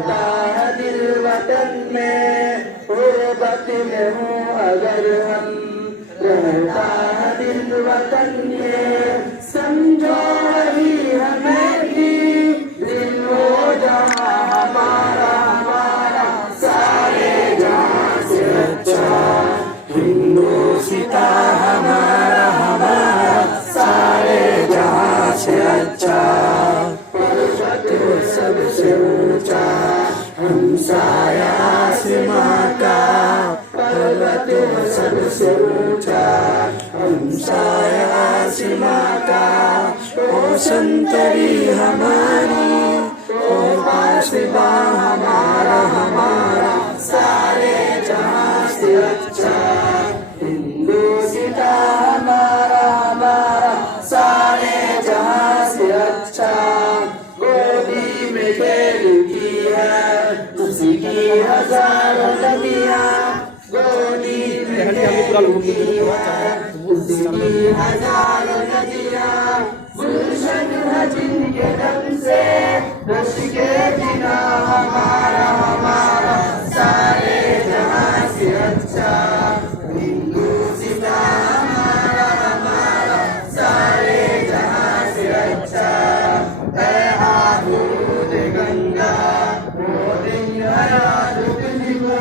करता है दिल वतन में, गुर्बत में हूँ अगर हम, रहता है दिल वतन में, समझो वही हमें भी, दिल हो जहाँ हमारा हमारा, सारे जहाँ से अच्छा, हिंदुस्तां हमारा हमारा, सारे जहाँ से अच्छा। पर्वत सबसे ऊंचा, हमसाया आसमां का, पर्वत सबसे ऊंचा, हमसाया आसमां का, ओ संतरी हमारी, ओ पासबा हमारा हमारा, सारे जहाँ से अच्छा, हिंदुस्तां हमारा हमारा, सारे जहाँ से अच्छा। गोदी में खेलती है उसकी हजारों नदियाँ, गोदी में खेलती है उसकी हजारों नदियाँ, गुलशन है जिनके दम से, रश के बिना हमारा हमारा, सारे जहाँ से अच्छा, हिंदुस्तां हमारा हमारा, सारे जहाँ से अच्छा। ऐ आबूद गंगा, वो दिन हरा तुझको,